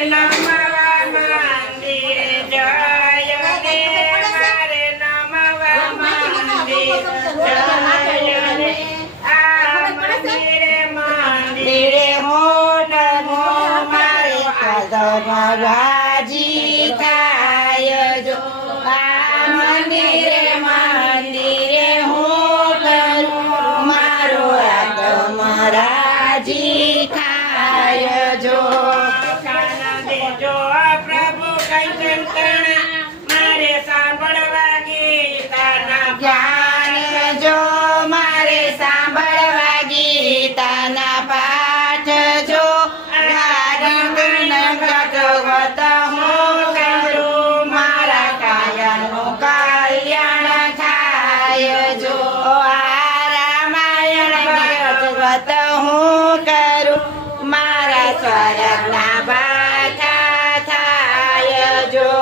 નમવા મંદિરે જય રે મારે નમવા મંદિરે આ મંદિરે હો નમો મારે કદમ રાજી